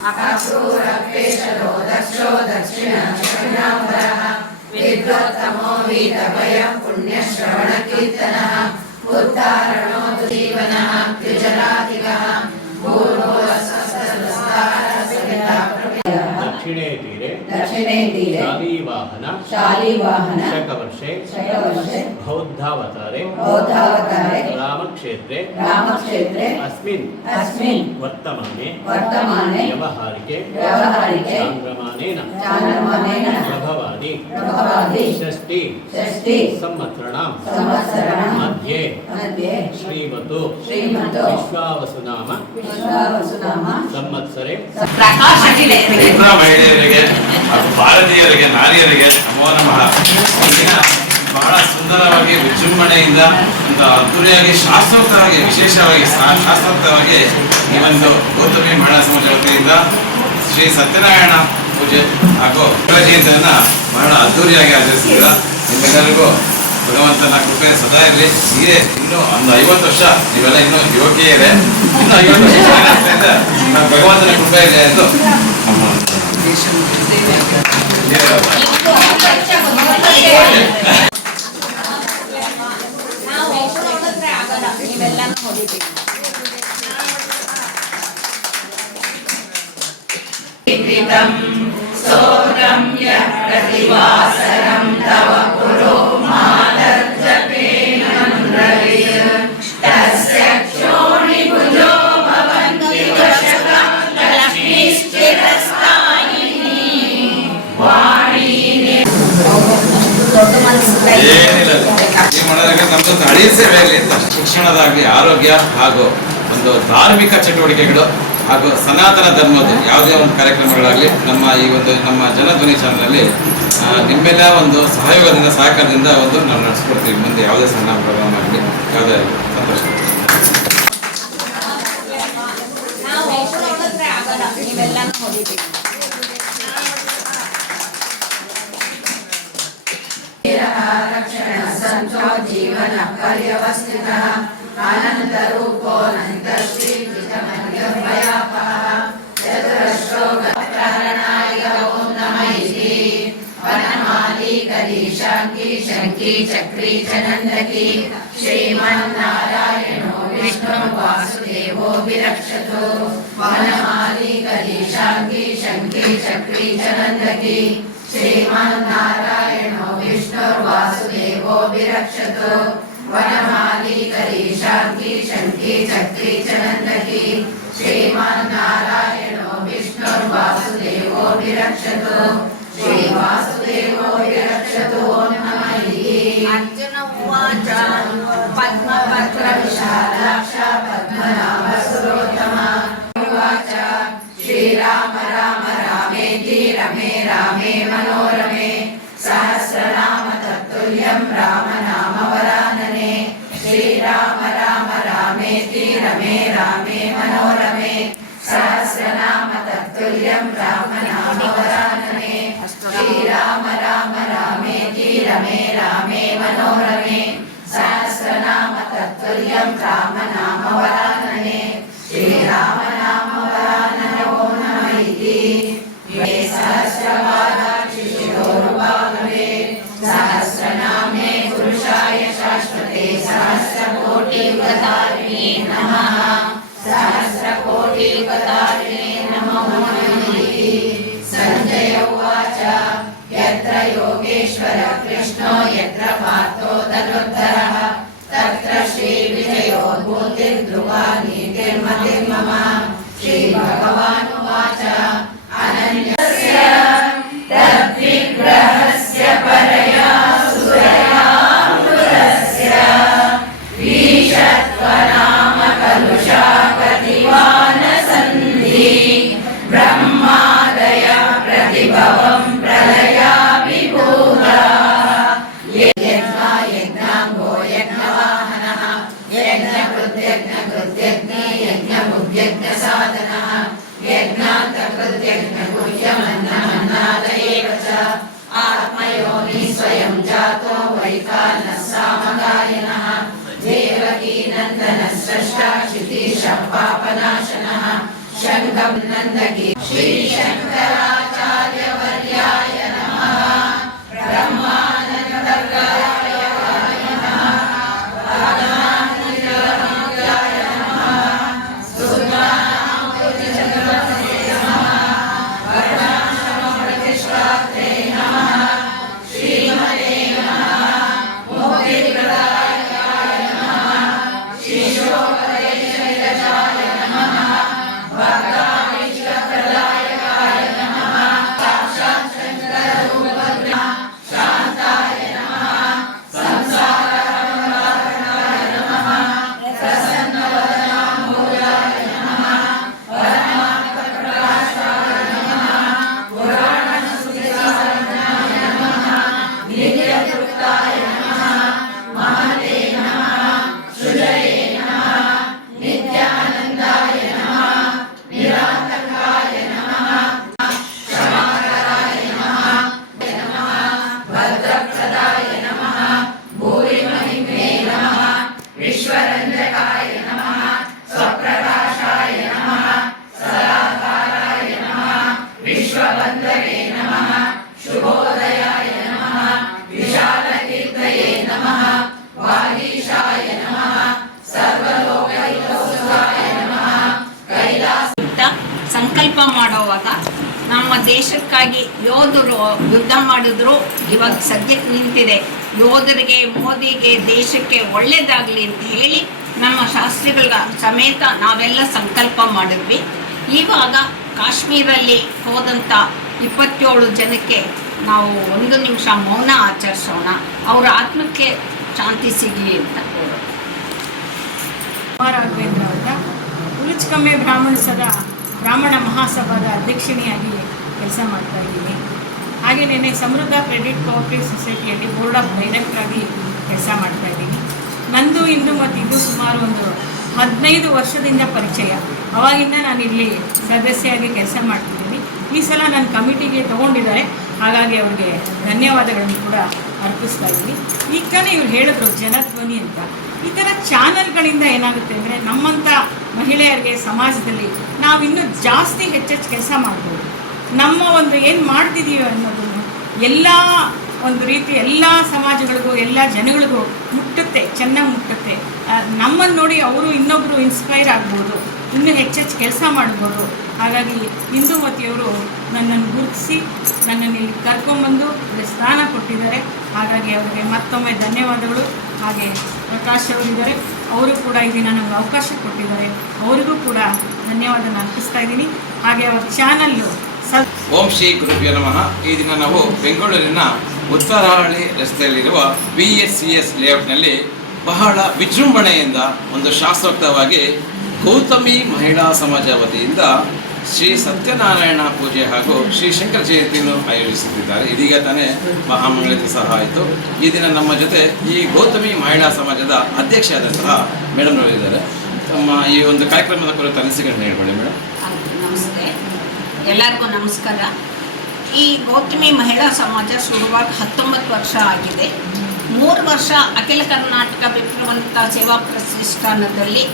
अक्रूरपेशरो दक्षो दक्षिणाम्बरः विद्वत्तमो वीतभयं पुण्यश्रवणकीर्तनः उद्धारणो जीवनः द्विजलाधिकः दक्षिणे तीरे शालीवाहन शकवर्षे बौद्धावतारे रामक्षेत्रे अस्मिन् वर्तमाने व्यवहारिके चान्द्रमानेन प्रभवादि षष्ठी संवत्सराणां मध्ये श्रीमतो विश्वावसुनाम संवत्सरे ಮಹಿಳೆಯರಿಗೆ ಹಾಗೂ ಭಾರತೀಯರಿಗೆ ನಾರಿಯರಿಗೆ ನಮೋ ನಮಃ. ಬಹಳ ಸುಂದರವಾಗಿ ವಿಜೃಂಭಣೆಯಿಂದ ಅದ್ದೂರಿಯಾಗಿ ಶಾಸ್ತ್ರೋಕ್ತವಾಗಿ ವಿಶೇಷವಾಗಿ ಶಾಸ್ತ್ರೋಕ್ತವಾಗಿ ಈ ಒಂದು ಗೌತಮಿ ಮಹಿಳಾ ಸಮಾಜ ವತಿಯಿಂದ ಶ್ರೀ ಸತ್ಯನಾರಾಯಣ ಪೂಜೆ ಹಾಗೂ ಜಯಂತಿಯನ್ನ ಬಹಳ ಅದ್ದೂರಿಯಾಗಿ ಆಚರಿಸಿದ ನಿಮ್ಮೆಲ್ಲರಿಗೂ ಭಗವಂತನ ಕೃಪೆ ಸದಾ ಇರಲಿ. ಹೀಗೆ ಇನ್ನೂ ಒಂದು 50 ವರ್ಷ ನೀವೆಲ್ಲ ಇನ್ನೂ ಯುವಕಿಯರೇ, ಇನ್ನು 50 ವರ್ಷ ಭಗವಂತನ ಕೃಪೆ ಇದೆ ಎಂದು प्रतिवासरं तव पुरो मातर्जपेन तस्य क्षोणिभुजो भवन्ति वशकं लक्ष्मीश्चिरस्थायिनी वाणीने ಏನಿಲ್ಲ ಈ ಮಾಡೋದಕ್ಕೆ ನಮ್ದು ಹಳಿ ಸೇವೆಯಲ್ಲಿ ಶಿಕ್ಷಣದಾಗಲಿ ಆರೋಗ್ಯ ಹಾಗೂ ಒಂದು ಧಾರ್ಮಿಕ ಚಟುವಟಿಕೆಗಳು ಹಾಗೂ ಸನಾತನ ಧರ್ಮದ ಯಾವುದೇ ಒಂದು ಕಾರ್ಯಕ್ರಮಗಳಾಗಲಿ ನಮ್ಮ ಜನಧ್ವನಿ ಚಾನಲಲ್ಲಿ ನಿಮ್ಮೆಲ್ಲ ಒಂದು ಸಹಯೋಗದಿಂದ ಸಹಕಾರದಿಂದ ನಾವು ನಡೆಸ್ಕೊಡ್ತೀವಿ. ಮುಂದೆ ಯಾವುದೇ ಸಣ್ಣ ಪ್ರೋಗ್ರಾಮ್ ಆಗಲಿ ಯಾವುದೇ ಸಂತೋಷ. जीवन पर्यवस्थितः अनन्तरूपोऽनन्तश्रीभयापः चतुरश्लोकप्रहरणाय ॐ नमः इति वनमाली करीशाङ्की शङ्की चक्री च नन्दकी श्रीमन्नारायणो विष्णु वासुदेवो विरक्षतु वनमाली करीशाङ्की शङ्की चक्री च नन्दकी श्रीमन्नारायणो विष्णुर्वासुदेवो विरक्षतु वनमाली करीशाङ्की शङ्की चक्री च नन्दकी श्रीमन्नारायणो विष्णुर्वासुदेवो विरक्षतु श्रीवासुदेवो विरक्षतु नमः इति अर्जुन उवाच पद्मपत्रविशालाक्ष पद्मनाभसुरोत्तमा उवाच श्रीराम राम रामेति रमे रामे मनोरमे सहस्रनाम तत्तुल्यं रामनाम वरानने श्रीराम राम रामेति रमे रामे मनोरमे सहस्रनाम तत्तुल्यं रामनाम वरानने श्रीराम राम रामेति रमे रामे मनोरमे सहस्रनाम तत्तुल्यं रामनाम वरानने श्रीराम नाम वरानने ॐ नमः इति सहस्रपादाक्षि शिरोरुबाहवे सहस्रनामे पुरुषाय शाश्वते सहस्रकोटियुगधारिणे नमः सहस्रकोटियुगधारिणे नमो नमः इति सञ्जय उवाच यत्र योगेश्वर कृष्णो यत्र पार्थो धनुर्धरः तत्र श्रीविजयोद्भूतिर्ध्रुवा नीतिर्मतिर्मम श्रीभगवानुवाच अनन्यस्य तद्विग्रहस्य परया सुरया पुरस्य ईशत्वनाम कलुषा कतिवानसन्धि ब्रह्मादय प्रतिभवं प्रलया विभूता यज्ञाङ्गो यज्ञवाहनः यज्ञकृत्यज्ञकृत्यज्ञे यज्ञमुद्यज्ञसाधनः यज्ञान्तकृत्यज्ञगुह्यमन्नमन्नाद एव च आत्मयोनि स्वयं जातो वैकानः सामगायनः देवकी नन्दनः स्रष्टा क्षितीशः पापनाशनः शङ्खं नन्दकी श्री शङ्कराचार्यवर्याय नमः ब्रह्मानन्दवर्गाय नमः भगवानन्दवर्गाय नमः सुधानामृतचन्द्रमसे नमः वर्णाश्रमप्रतिष्ठात्रे नमः श्रीमते नमः मुक्तिप्रदायकाय नमः शिशोपदेशविरजाय नमः भक्ताभीष्टप्रदायकाय नमः साक्षात् शङ्कररूपभद्रा शान्ताय नमः संसारहरणाय नमः प्रसन्नवदनाम्भोजाय नमः परमार्थप्रकाशाय नमः पुराणश्रुतिसारण्याय नमः नित्यतृप्ताय नमः महते नमः सृजये नमः नित्यानन्दाय नमः निरातङ्काय नमः क्षमाकराय नमः भद्रप्रदाय नमः भूरिमहिम्ने नमः विश्वरञ्जकाय नमः स्वप्रकाशाय नमः सदाधाराय नमः विश्वबन्धवे नमः शुभोदयाय नमः विशालकीर्तये नमः वागीशाय नमः सर्वलोकहितोत्सवाय नमः कैलास ಸಂಕಲ್ಪ ಮಾಡುವಾಗ ನಮ್ಮ ದೇಶಕ್ಕಾಗಿ ಯೋಧರು ಯುದ್ಧ ಮಾಡಿದ್ರು. ಇವಾಗ ಸದ್ಯಕ್ಕೆ ನಿಂತಿದೆ. ಯೋಧರಿಗೆ, ಮೋದಿಗೆ, ದೇಶಕ್ಕೆ ಒಳ್ಳೇದಾಗಲಿ ಅಂತ ಹೇಳಿ ನಮ್ಮ ಶಾಸ್ತ್ರಿಗಳ ಸಮೇತ ನಾವೆಲ್ಲ ಸಂಕಲ್ಪ ಮಾಡಿದ್ವಿ. ಇವಾಗ ಕಾಶ್ಮೀರಲ್ಲಿ ಹೋದಂಥ 27 ಜನಕ್ಕೆ ನಾವು 1 ನಿಮಿಷ ಮೌನ ಆಚರಿಸೋಣ. ಅವರ ಆತ್ಮಕ್ಕೆ ಶಾಂತಿ ಸಿಗಲಿ ಅಂತ ಕೋರೋಣ. ರಾಘವೇಂದ್ರ ಅಂತ ಉಳುಚ್ಕಮ್ಮೆ ಬ್ರಾಹ್ಮಣ ಮಹಾಸಭಾದ ಅಧ್ಯಕ್ಷಿಣಿಯಾಗಿ ಕೆಲಸ ಮಾಡ್ತಾ ಇದ್ದೀನಿ. ಹಾಗೆಯೇ ಸಮೃದ್ಧ ಕ್ರೆಡಿಟ್ ಕೋಆಪರೇಟಿವ್ ಸೊಸೈಟಿಯಲ್ಲಿ ಬೋರ್ಡ್ ಆಫ್ ಡೈರೆಕ್ಟರ್ ಆಗಿ ಕೆಲಸ ಮಾಡ್ತಾ ಇದ್ದೀನಿ. ನಂದು ಇಂದು ಮತ್ತು ಇದು ಸುಮಾರು ಒಂದು 15 ವರ್ಷದಿಂದ ಪರಿಚಯ. ಅವಾಗಿಂದ ನಾನು ಇಲ್ಲಿ ಸದಸ್ಯೆಯಾಗಿ ಕೆಲಸ ಮಾಡ್ತಿದ್ದೀನಿ. ಈ ಸಲ ನನ್ನ ಕಮಿಟಿಗೆ ತೊಗೊಂಡಿದ್ದಾರೆ, ಹಾಗಾಗಿ ಅವ್ರಿಗೆ ಧನ್ಯವಾದಗಳನ್ನು ಕೂಡ ಅರ್ಪಿಸ್ತಾ ಇದ್ದೀನಿ. ಈಗ ತಾನೇ ಇವ್ರು ಹೇಳಿದ್ರು ಜನಧ್ವನಿ ಅಂತ. ಈ ಥರ ಚಾನಲ್ಗಳಿಂದ ಏನಾಗುತ್ತೆ ಅಂದರೆ ನಮ್ಮಂಥ ಮಹಿಳೆಯರಿಗೆ ಸಮಾಜದಲ್ಲಿ ನಾವು ಇನ್ನೂ ಜಾಸ್ತಿ ಹೆಚ್ಚೆಚ್ಚು ಕೆಲಸ ಮಾಡ್ಬೋದು. ನಮ್ಮ ಒಂದು ಏನು ಮಾಡ್ತಿದ್ದೀವಿ ಅನ್ನೋದನ್ನು ಎಲ್ಲ ಒಂದು ರೀತಿ ಎಲ್ಲ ಸಮಾಜಗಳಿಗೂ ಎಲ್ಲ ಜನಗಳಿಗೂ ಮುಟ್ಟುತ್ತೆ, ಚೆನ್ನಾಗಿ ಮುಟ್ಟುತ್ತೆ. ನಮ್ಮನ್ನು ನೋಡಿ ಅವರು ಇನ್ನೊಬ್ಬರು ಇನ್ಸ್ಪೈರ್ ಆಗ್ಬೋದು, ಇನ್ನೂ ಹೆಚ್ಚೆಚ್ಚು ಕೆಲಸ ಮಾಡ್ಬೋದು. ಹಾಗಾಗಿ ಇಂದುಮತಿಯವರು ನನ್ನನ್ನು ಗುರುತಿಸಿ ನನ್ನನ್ನು ಇಲ್ಲಿ ಕರ್ಕೊಂಡ್ಬಂದು ಸ್ಥಾನ ಕೊಟ್ಟಿದ್ದಾರೆ. ಹಾಗಾಗಿ ಅವರಿಗೆ ಮತ್ತೊಮ್ಮೆ ಧನ್ಯವಾದಗಳು. ಹಾಗೆ ಪ್ರಕಾಶ್ ಅವರಿದ್ದಾರೆ, ಅವರು ಕೂಡ ಇದನ್ನು ನಮಗೆ ಅವಕಾಶ ಕೊಟ್ಟಿದ್ದಾರೆ, ಅವರಿಗೂ ಕೂಡ ಧನ್ಯವಾದನ ಅರ್ಪಿಸ್ತಾ ಇದ್ದೀನಿ. ಹಾಗೆ ಅವರ ಚಾನಲ್ಲು ಓಂ ಶ್ರೀ ಗುರುಭ್ಯೋ ನಮಃ. ಈ ದಿನ ನಾವು ಬೆಂಗಳೂರಿನ ಉತ್ತರಹಳ್ಳಿ ರಸ್ತೆಯಲ್ಲಿರುವ BSCS ಲೇಔಟ್ನಲ್ಲಿ ಬಹಳ ವಿಜೃಂಭಣೆಯಿಂದ ಒಂದು ಶಾಸ್ತ್ರೋಕ್ತವಾಗಿ ಗೌತಮಿ ಮಹಿಳಾ ಸಮಾಜ ವತಿಯಿಂದ ಶ್ರೀ ಸತ್ಯನಾರಾಯಣ ಪೂಜೆ ಹಾಗೂ ಶ್ರೀ ಶಂಕರ ಜಯಂತಿಯನ್ನು ಆಯೋಜಿಸುತ್ತಿದ್ದಾರೆ. ಇದೀಗ ತಾನೇ ಮಹಾಮಂಗಳಾರತಿ ಸಹ ಆಯಿತು. ಈ ದಿನ ನಮ್ಮ ಜೊತೆ ಈ ಗೌತಮಿ ಮಹಿಳಾ ಸಮಾಜದ ಅಧ್ಯಕ್ಷೆಯಾದಂತಹ ಮೇಡಮ್ ಇದ್ದಾರೆ. ನಮ್ಮ ಈ ಒಂದು ಕಾರ್ಯಕ್ರಮದ ಕುರಿತು ಅನಿಸಿಕೆಗಳನ್ನು ಹೇಳ್ಬೇಡಿ ಮೇಡಮ್. ನಮಸ್ತೆ, ಎಲ್ಲರಿಗೂ ನಮಸ್ಕಾರ. ಈ ಗೌತಮಿ ಮಹಿಳಾ ಸಮಾಜ ಶುರುವಾಗಿ 19 ವರ್ಷ ಆಗಿದೆ. 3 ವರ್ಷ ಅಖಿಲ ಕರ್ನಾಟಕ ವಿಪ್ರವಂತ ಸೇವಾ ಪ್ರತಿಷ್ಠಾನದಲ್ಲಿ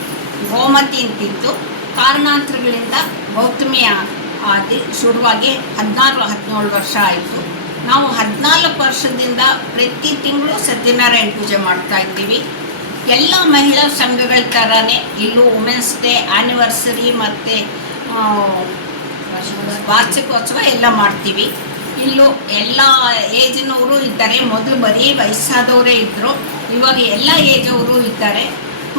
ಗೋಮತಿ ಅಂತಿತ್ತು. ಕಾರಣಾಂತರಗಳಿಂದ ಗೌತಮಿ ಆದಿ ಶುರುವಾಗಿ 16-17 ವರ್ಷ ಆಯಿತು. ನಾವು 14 ವರ್ಷದಿಂದ ಪ್ರತಿ ತಿಂಗಳು ಸತ್ಯನಾರಾಯಣ ಪೂಜೆ ಮಾಡ್ತಾ ಇದ್ದೀವಿ. ಎಲ್ಲ ಮಹಿಳಾ ಸಂಘಗಳ ಥರನೇ ಇಲ್ಲೂ ವುಮೆನ್ಸ್ ಡೇ, ಆ್ಯನಿವರ್ಸರಿ ಮತ್ತು ವಾರ್ಷಿಕೋತ್ಸವ ಎಲ್ಲ ಮಾಡ್ತೀವಿ. ಇಲ್ಲೂ ಎಲ್ಲ ಏಜ್ನವರು ಇದ್ದಾರೆ. ಮೊದಲು ಬರೀ ವಯಸ್ಸಾದವರೇ ಇದ್ದರು, ಇವಾಗ ಎಲ್ಲ ಏಜ್ ಅವರು ಇದ್ದಾರೆ.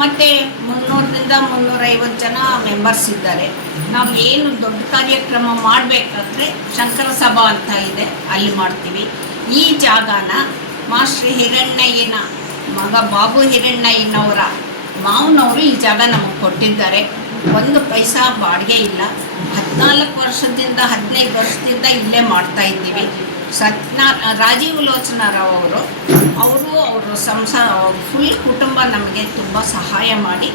ಮತ್ತು 300ರಿಂದ 350 ಜನ ಮೆಂಬರ್ಸ್ ಇದ್ದಾರೆ. ನಾವು ಏನು ದೊಡ್ಡ ಕಾರ್ಯಕ್ರಮ ಮಾಡಬೇಕಾದ್ರೆ ಶಂಕರ ಸಭಾ ಅಂತ ಇದೆ, ಅಲ್ಲಿ ಮಾಡ್ತೀವಿ. ಈ ಜಾಗನ ಮಾಸ್ಟ್ರಿ ಹಿರಣ್ಣಯ್ಯನ ಮಗ ಬಾಬು ಹಿರಣ್ಣಯ್ಯನವರ ಮಾವನವರು ಈ ಜಾಗ ನಮಗೆ ಕೊಟ್ಟಿದ್ದಾರೆ. 1 ಪೈಸಾ ಬಾಡಿಗೆ ಇಲ್ಲ. 14 ವರ್ಷದಿಂದ 15 ವರ್ಷದಿಂದ ಇಲ್ಲೇ ಮಾಡ್ತಾ ಇದ್ದೀವಿ. ರಾಜೀವ್ ಲೋಚನರಾವ್ ಅವರು ಸಂಸಾರ ಫುಲ್ ಕುಟುಂಬ ನಮಗೆ ತುಂಬ ಸಹಾಯ ಮಾಡಿ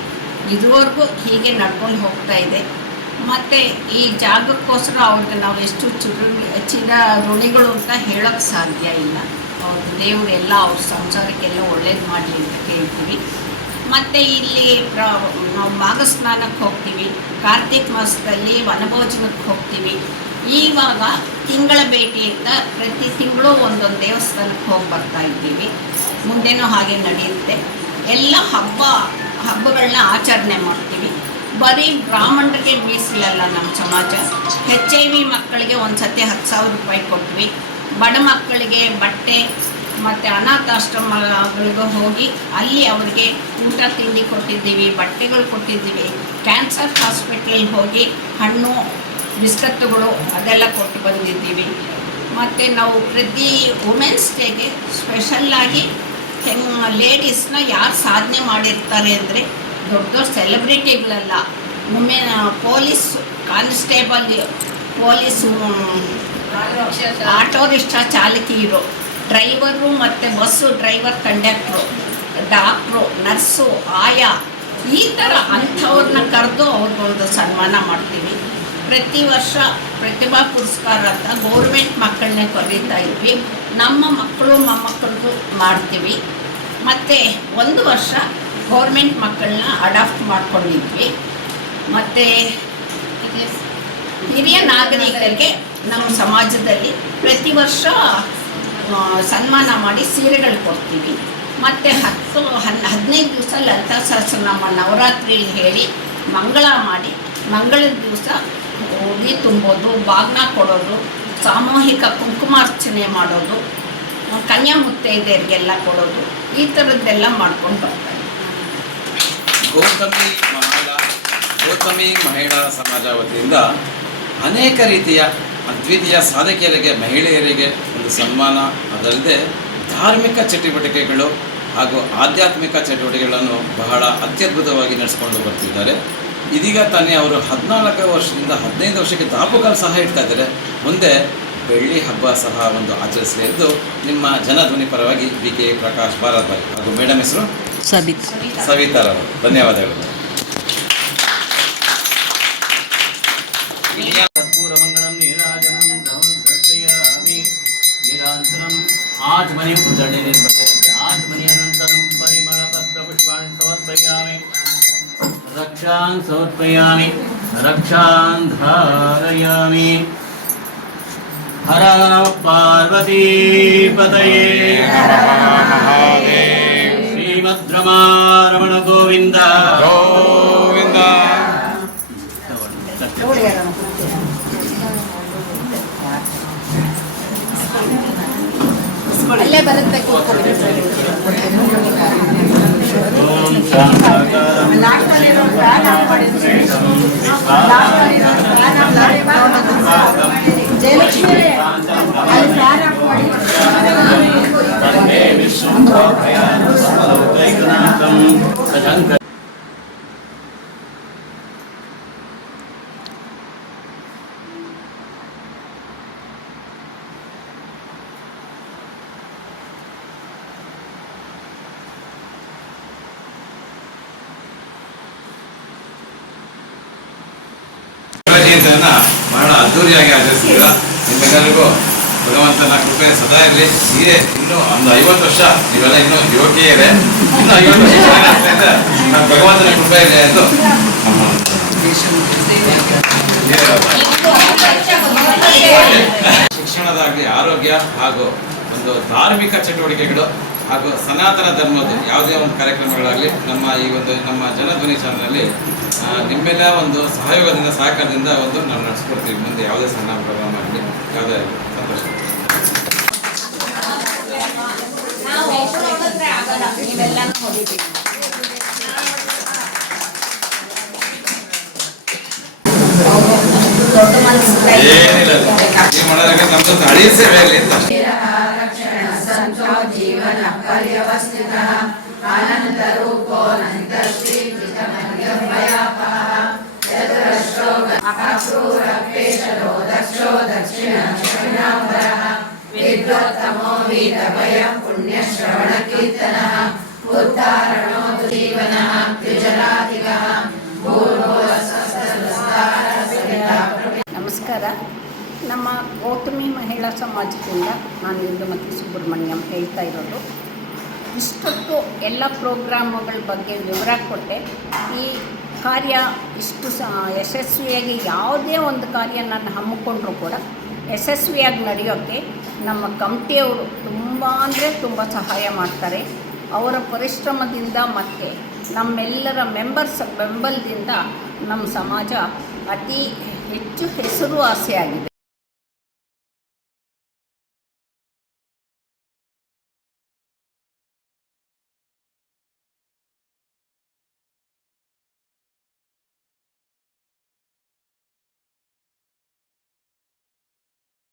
ಇದುವರೆಗೂ ಹೀಗೆ ನಡ್ಕೊಂಡು ಹೋಗ್ತಾ ಇದೆ. ಮತ್ತು ಈ ಜಾಗಕ್ಕೋಸ್ಕರ ಅವ್ರಿಗೆ ನಾವು ಎಷ್ಟು ಚಿರ ಋಣಿಗಳು ಅಂತ ಹೇಳೋಕ್ಕೆ ಸಾಧ್ಯ ಇಲ್ಲ. ಅವ್ರ ದೇವರೆಲ್ಲ ಅವ್ರ ಸಂಸಾರಕ್ಕೆಲ್ಲ ಒಳ್ಳೇದು ಮಾಡಲಿ ಅಂತ ಕೇಳ್ತೀವಿ. ಮತ್ತು ಇಲ್ಲಿ ನಾವು ಮಾಘ ಸ್ನಾನಕ್ಕೆ ಹೋಗ್ತೀವಿ, ಕಾರ್ತಿಕ್ ಮಾಸದಲ್ಲಿ ವನಭೋಜನಕ್ಕೆ ಹೋಗ್ತೀವಿ. ಇವಾಗ ತಿಂಗಳ ಭೇಟಿಯಿಂದ ಪ್ರತಿ ತಿಂಗಳು ಒಂದೊಂದು ದೇವಸ್ಥಾನಕ್ಕೆ ಹೋಗಿ ಬರ್ತಾ ಇದ್ದೀವಿ. ಮುಂದೆನೂ ಹಾಗೆ ನಡೆಯುತ್ತೆ. ಎಲ್ಲ ಹಬ್ಬಗಳನ್ನ ಆಚರಣೆ ಮಾಡ್ತೀವಿ. ಬರೀ ಬ್ರಾಹ್ಮಣರಿಗೆ ಮೀಸಲಲ್ಲ ನಮ್ಮ ಸಮಾಜ. HIV ಮಕ್ಕಳಿಗೆ ಒಂದು ಸತಿ 10,000 ರೂಪಾಯಿ ಕೊಟ್ವಿ. ಬಡ ಮಕ್ಕಳಿಗೆ ಬಟ್ಟೆ ಮತ್ತು ಅನಾಥಾಶ್ರಮಗಳಿಗೂ ಹೋಗಿ ಅಲ್ಲಿ ಅವರಿಗೆ ಊಟ ತಿಂಡಿ ಕೊಟ್ಟಿದ್ದೀವಿ, ಬಟ್ಟೆಗಳು ಕೊಟ್ಟಿದ್ದೀವಿ. ಕ್ಯಾನ್ಸರ್ ಹಾಸ್ಪಿಟಲ್ಗೆ ಹೋಗಿ ಹಣ್ಣು ಬಿಸ್ಕತ್ತುಗಳು ಅದೆಲ್ಲ ಕೊಟ್ಟು ಬಂದಿದ್ದೀವಿ. ಮತ್ತು ನಾವು ಪ್ರತಿ ವುಮೆನ್ಸ್ ಡೇಗೆ ಸ್ಪೆಷಲ್ಲಾಗಿ ಲೇಡೀಸ್ನ ಯಾರು ಸಾಧನೆ ಮಾಡಿರ್ತಾರೆ ಅಂದರೆ ದೊಡ್ಡ ದೊಡ್ಡ ಸೆಲೆಬ್ರಿಟಿಗಳಲ್ಲ, police constable, police, auto rickshaw ಚಾಲಕಿಯರು, ಡ್ರೈವರು ಮತ್ತು bus driver, conductor, doctor, nurse, ಆಯಾ, ಈ ಥರ ಅಂಥವ್ರನ್ನ ಕರೆದು ಅವ್ರಿಗೊಂದು ಸನ್ಮಾನ ಮಾಡ್ತೀವಿ. ಪ್ರತಿ ವರ್ಷ ಪ್ರತಿಭಾ ಪುರಸ್ಕಾರ ಅಂತ ಗೌರ್ಮೆಂಟ್ ಮಕ್ಕಳನ್ನೇ ಕರೀತಾ ಇದ್ವಿ. ನಮ್ಮ ಮಕ್ಕಳು ಮೊಮ್ಮಕ್ಕಳಿಗೂ ಮಾಡ್ತೀವಿ. ಮತ್ತು ಒಂದು ವರ್ಷ ಗೌರ್ಮೆಂಟ್ ಮಕ್ಕಳನ್ನ ಅಡಾಪ್ಟ್ ಮಾಡ್ಕೊಂಡಿದ್ವಿ. ಮತ್ತು ಹಿರಿಯ ನಾಗರಿಕರಿಗೆ ನಮ್ಮ ಸಮಾಜದಲ್ಲಿ ಪ್ರತಿ ವರ್ಷ ಸನ್ಮಾನ ಮಾಡಿ ಸೀರೆಗಳು ಕೊಡ್ತೀವಿ. ಮತ್ತು 15 ದಿವಸ ಲಲಿತಾ ಸಹಸ್ರನಾಮ ನವರಾತ್ರಿಲಿ ಹೇಳಿ ಮಂಗಳ ಮಾಡಿ, ಮಂಗಳದ ದಿವಸ ಉಡಿ ತುಂಬೋದು, ಬಾಗ್ನ ಕೊಡೋದು, ಸಾಮೂಹಿಕ ಕುಂಕುಮಾರ್ಚನೆ ಮಾಡೋದು, ಕನ್ಯಾ ಮುತ್ತೈದೆಯರಿಗೆಲ್ಲ ಕೊಡೋದು, ಈ ಥರದ್ದೆಲ್ಲ ಮಾಡ್ಕೊಂಡು ಬರ್ತಾರೆ. ಗೌತಮಿ ಮಹಿಳಾ ಸಮಾಜ ವತಿಯಿಂದ ಅನೇಕ ರೀತಿಯ ಅದ್ವಿತೀಯ ಸಾಧಕಿಯರಿಗೆ, ಮಹಿಳೆಯರಿಗೆ ಒಂದು ಸನ್ಮಾನ, ಅದಲ್ಲದೆ ಧಾರ್ಮಿಕ ಚಟುವಟಿಕೆಗಳು ಹಾಗೂ ಆಧ್ಯಾತ್ಮಿಕ ಚಟುವಟಿಕೆಗಳನ್ನು ಬಹಳ ಅತ್ಯದ್ಭುತವಾಗಿ ನಡೆಸ್ಕೊಂಡು ಬರ್ತಿದ್ದಾರೆ. ಇದೀಗ ತಾನೇ ಅವರು 14 ವರ್ಷದಿಂದ 15 ವರ್ಷಕ್ಕೆ ದಾಪುಗಾಲು ಸಹ ಇಡ್ತಾ ಇದ್ದಾರೆ. ಮುಂದೆ ಬೆಳ್ಳಿ ಹಬ್ಬ ಸಹ ಒಂದು ಆಚರಿಸಲಿ ಎಂದು ನಿಮ್ಮ ಜನಧ್ವನಿ ಪರವಾಗಿ BK ಪ್ರಕಾಶ್ ಭಾರದ್ವಾಜ್ ಹಾಗೂ ಮೇಡಮ್ ಹೆಸರು ಸವಿತಾರವರು, ಧನ್ಯವಾದಗಳು. आचमनीं आचमनीनन्तरं परिमलपत्रपुष्पाणि समर्पयामि, रक्षां समर्पयामि, रक्षां धारयामि. हर नमः पार्वतीपतये, श्रीमद्रमारमण गोविन्द गोविन्द. ಅಲ್ಲೇ ಬರುತ್ತೆ. ಬಹಳ ಅದ್ದೂರಿಯಾಗಿ ಆಚರಿಸಿದ್ರ. ನಿಮ್ಮೆಲ್ಲರಿಗೂ ಭಗವಂತನ ಕೃಪೆ ಸದಾ ಇರಲಿ. ಹೀಗೆ ಇನ್ನೂ ಒಂದು 50 ವರ್ಷ ನೀವೆಲ್ಲ ಇನ್ನೂ ಯುವಕಿಯರೇ, ಇನ್ನೂ 50 ವರ್ಷ ಭಗವಂತನ ಕೃಪೆ ಇದೆ ಎಂದು ಶಿಕ್ಷಣದಾಗಲಿ, ಆರೋಗ್ಯ ಹಾಗೂ ಒಂದು ಧಾರ್ಮಿಕ ಚಟುವಟಿಕೆಗಳು ಹಾಗೂ ಸನಾತನ ಧರ್ಮದ ಯಾವುದೇ ಒಂದು ಕಾರ್ಯಕ್ರಮಗಳಾಗಲಿ ನಮ್ಮ ಜನಧ್ವನಿ ಚಾನಲಲ್ಲಿ ನಿಮ್ಮೆಲ್ಲ ಒಂದು ಸಹಯೋಗದಿಂದ, ಸಹಕಾರದಿಂದ ನಾವು ನಡೆಸ್ಕೊಡ್ತೀವಿ. ಮುಂದೆ ಯಾವುದೇ ಸಣ್ಣ ಪ್ರೋಗ್ರಾಮ್ ಆಗಲಿ, ಯಾವುದೇ ಸಂತೋಷ. ಏನಿಲ್ಲ, ಈ ಮಾಡೋದಕ್ಕೆ ನಮ್ದು ಹಳಿ ಸೇವೆ ಆಗಲಿ ಅಂತ. ಜೀವನ ಪರ್ಯವಸ್ಥಿತ ಅನಂತ ರೂಪೋನಂತ ಶ್ರೀ ಅಕ್ರೂರಪೇಶರೋ ದಕ್ಷೋ ದಕ್ಷಿಣ ದಕ್ಷಿಣಾಂಬರಃ ವಿದ್ವತ್ತಮೋ ವೀತಭಯ ಪುಣ್ಯ ಶ್ರವಣ ಕೀರ್ತನಃ ಉದ್ಧಾರಣೋ ಜೀವನಃ ತ್ರಿಜಲಾಧಿಗಃ ಭೂರ್ಭುವ ಸಹಸ್ರಸ್ತಾರ ಸವಿತಾ. ನಮಸ್ಕಾರ. ನಮ್ಮ ಗೌತಮಿ ಮಹಿಳಾ ಸಮಾಜದಿಂದ ನಾನು ಇಂದುಮತಿ ಸುಬ್ರಹ್ಮಣ್ಯಂ ಹೇಳ್ತಾ ಇರೋದು. ಇಷ್ಟೊತ್ತು ಎಲ್ಲ ಪ್ರೋಗ್ರಾಮುಗಳ ಬಗ್ಗೆ ವಿವರ ಕೊಟ್ಟೆ. ಈ ಕಾರ್ಯ ಇಷ್ಟು ಯಶಸ್ವಿಯಾಗಿ ಯಾವುದೇ ಒಂದು ಕಾರ್ಯ ನಾನು ಹಮ್ಮಿಕೊಂಡ್ರೂ ಕೂಡ ಯಶಸ್ವಿಯಾಗಿ ನಡೆಯೋಕ್ಕೆ ನಮ್ಮ ಕಮಿಟಿಯವರು ತುಂಬ ಅಂದರೆ ತುಂಬ ಸಹಾಯ ಮಾಡ್ತಾರೆ. ಅವರ ಪರಿಶ್ರಮದಿಂದ ಮತ್ತು ನಮ್ಮೆಲ್ಲರ ಮೆಂಬರ್ಸ್ ಬೆಂಬಲದಿಂದ ನಮ್ಮ ಸಮಾಜ ಅತಿ ಹೆಚ್ಚು ಹೆಸರುವಾಸಿಯಾಗಿದೆ.